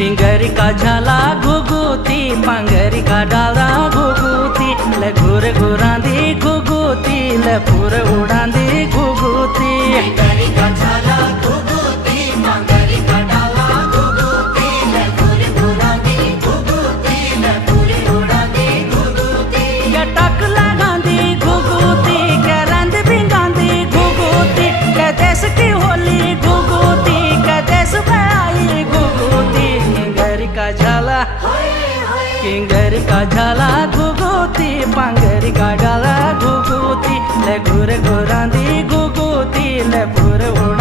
किंगरी का झाला घुगुती पंगरी का डाला घुगुती ले घुर घुरांदी घुगुती ले पूर उड़ांदी घुगुती किंगरी का झाला घुगुती पंगरी का डाला घुगुती ले घुर घुरांदी घुगुती ले पूर उड़ांदी घुगुती गटक लगांदी घुगुती के रंद बिंगांदी घुगुती के देश की होली घुगुती के देश में आई घुगुती किंगरी का झाला घुगुती पंगरी का डाला घुगुती ले घुर घुरांदी घुगुती ले पूर उड़